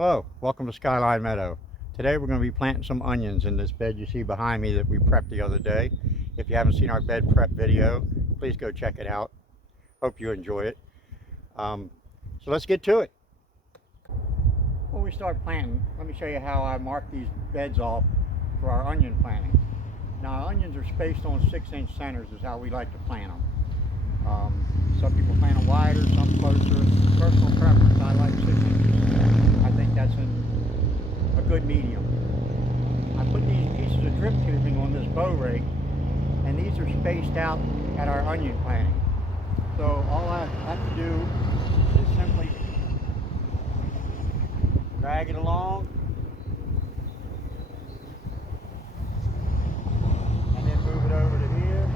Hello, welcome to Skyline Meadow. Today we're going to be planting some onions in this bed you see behind me that we prepped the other day. If you haven't seen our bed prep video, please go check it out. Hope you enjoy it. So let's get to it. When we start planting, let me show you how I mark these beds off for our onion planting. Now onions are spaced on 6-inch centers is how we like to plant them. Some people plant them wider, some closer. Personal preference, I like 6 inches. I think that's a good medium. I put these pieces of drip tubing on this bow rake, and these are spaced out at our onion planting. So all I have to do is simply drag it along and then move it over to here.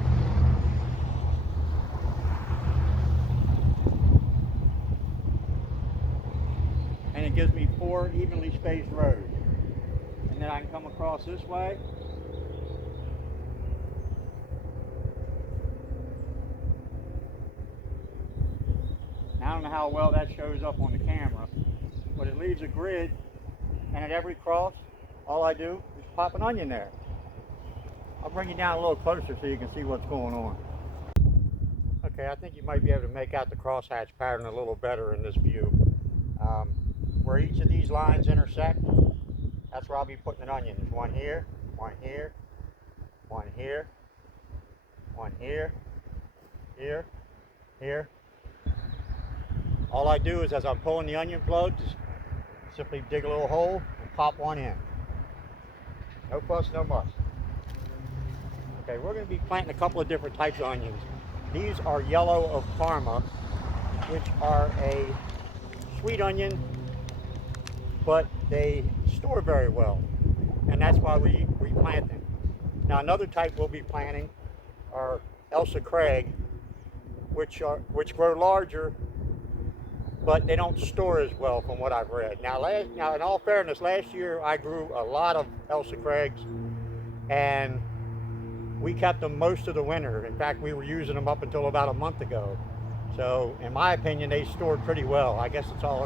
And it gives me 4 evenly spaced rows. And then I can come across this way. Now, I don't know how well that shows up on the camera, but it leaves a grid, and at every cross, all I do is pop an onion there. I'll bring you down a little closer so you can see what's going on. Okay, I think you might be able to make out the crosshatch pattern a little better in this view. Where each of these lines intersect, that's where I'll be putting an onion. There's one here, one here, one here, one here, here, here. All I do is, as I'm pulling the onion plug, just simply dig a little hole and pop one in. No fuss, no muss. Okay, we're going to be planting a couple of different types of onions. These are yellow of Parma, which are a sweet onion, but they store very well, and that's why we plant them. Now another type we'll be planting are Elsa Craig, which grow larger, but they don't store as well from what I've read. Now in all fairness, last year I grew a lot of Elsa Craigs, and we kept them most of the winter. In fact, we were using them up until about a month ago. So in my opinion, they stored pretty well. I guess it's all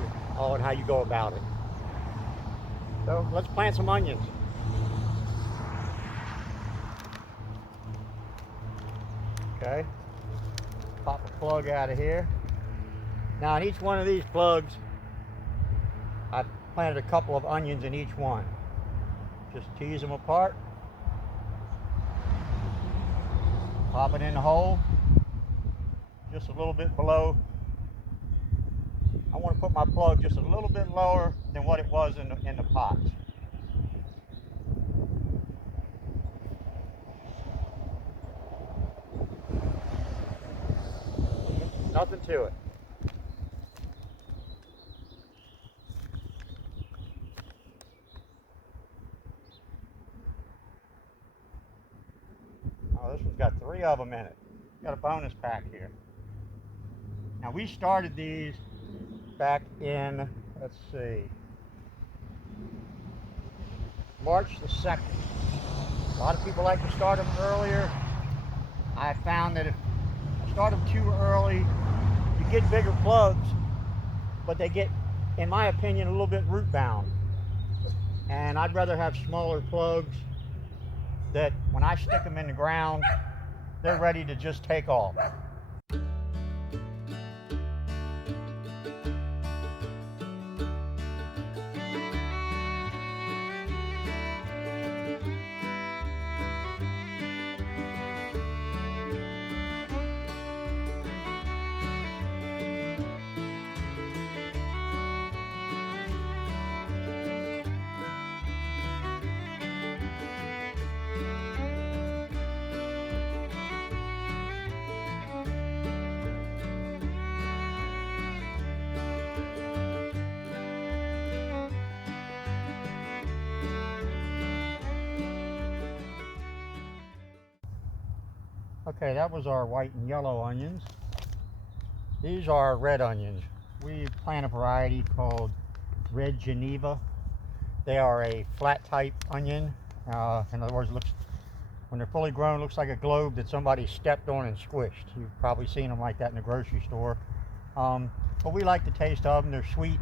in how you go about it. So let's plant some onions. Okay, pop a plug out of here. Now in each one of these plugs, I've planted a couple of onions in each one. Just tease them apart. Pop it in the hole, just a little bit below. I want to put my plug just a little bit lower than what it was in the pots. Nothing to it. Oh, this one's got 3 of them in it. Got a bonus pack here. Now we started these back in, let's see, March the 2nd. A lot of people like to start them earlier. I found that if I start them too early, you get bigger plugs, but they get, in my opinion, a little bit root bound. And I'd rather have smaller plugs that when I stick them in the ground, they're ready to just take off. Okay, that was our white and yellow onions. These are red onions. We plant a variety called Red Geneva. They are a flat type onion. In other words, when they're fully grown, it looks like a globe that somebody stepped on and squished. You've probably seen them like that in the grocery store. But we like the taste of them. They're sweet.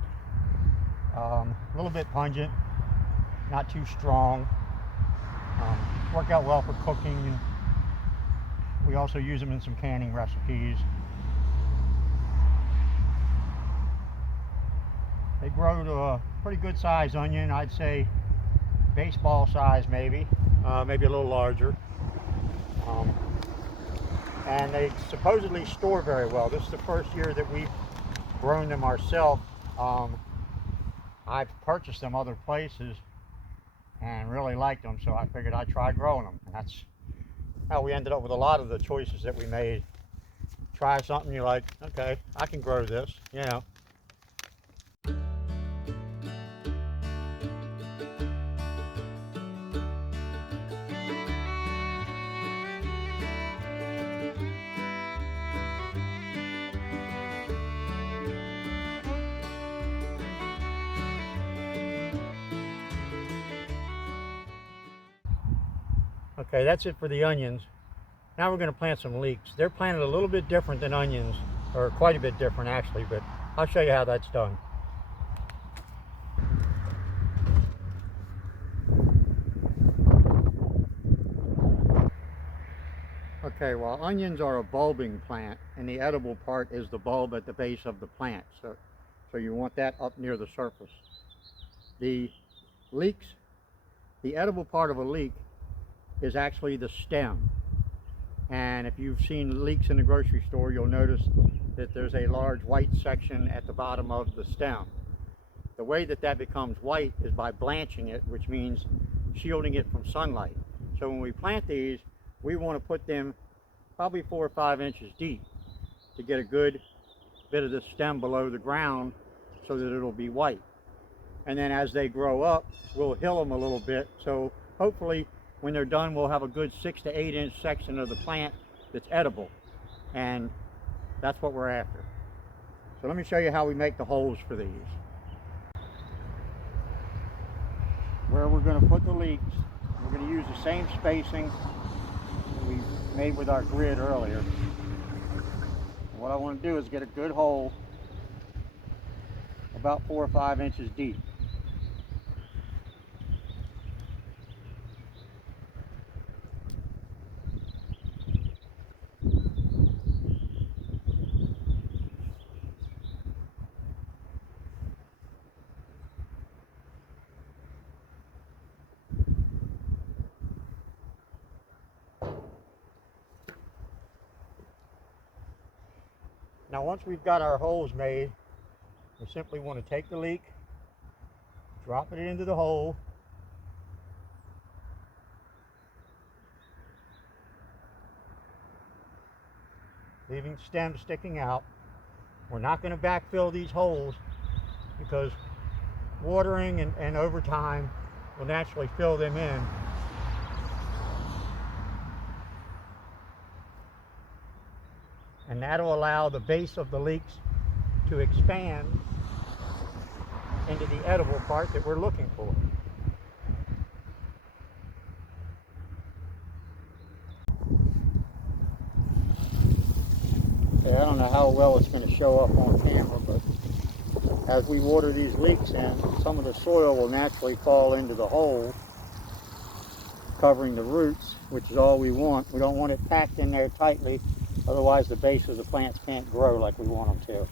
A little bit pungent, not too strong. Work out well for cooking, and we also use them in some canning recipes. They grow to a pretty good size onion. I'd say baseball size, maybe a little larger. And they supposedly store very well. This is the first year that we've grown them ourselves. I've purchased them other places and really liked them, so I figured I'd try growing them. And that's how we ended up with a lot of the choices that we made. Try something you like, okay, I can grow this, you know. Okay, that's it for the onions. Now we're going to plant some leeks. They're planted a little bit different than onions, or quite a bit different actually, but I'll show you how that's done. Okay, well, onions are a bulbing plant, and the edible part is the bulb at the base of the plant. So you want that up near the surface. The leeks, the edible part of a leek is actually the stem. And if you've seen leeks in the grocery store, you'll notice that there's a large white section at the bottom of the stem. The way that that becomes white is by blanching it, which means shielding it from sunlight. So when we plant these, we want to put them probably 4 or 5 inches deep to get a good bit of the stem below the ground so that it'll be white. And then as they grow up, we'll hill them a little bit, so hopefully when they're done, we'll have a good 6 to 8 inch section of the plant that's edible, and that's what we're after. So let me show you how we make the holes for these. Where we're going to put the leeks, we're going to use the same spacing that we made with our grid earlier. And what I want to do is get a good hole about 4 or 5 inches deep. Now once we've got our holes made, we simply want to take the leek, drop it into the hole, leaving the stem sticking out. We're not going to backfill these holes because watering and over time will naturally fill them in. And that'll allow the base of the leeks to expand into the edible part that we're looking for. Okay, I don't know how well it's going to show up on camera, but as we water these leeks in, some of the soil will naturally fall into the hole, covering the roots, which is all we want. We don't want it packed in there tightly. Otherwise, the base of the plants can't grow like we want them to.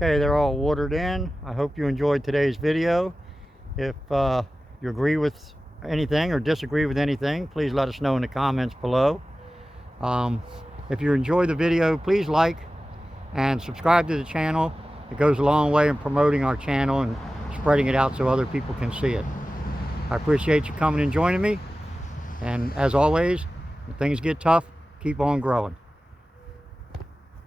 Okay, they're all watered in. I hope you enjoyed today's video. If you agree with anything or disagree with anything, please let us know in the comments below. If you enjoy the video, please like and subscribe to the channel. It goes a long way in promoting our channel and spreading it out so other people can see it. I appreciate you coming and joining me. And as always, when things get tough, keep on growing.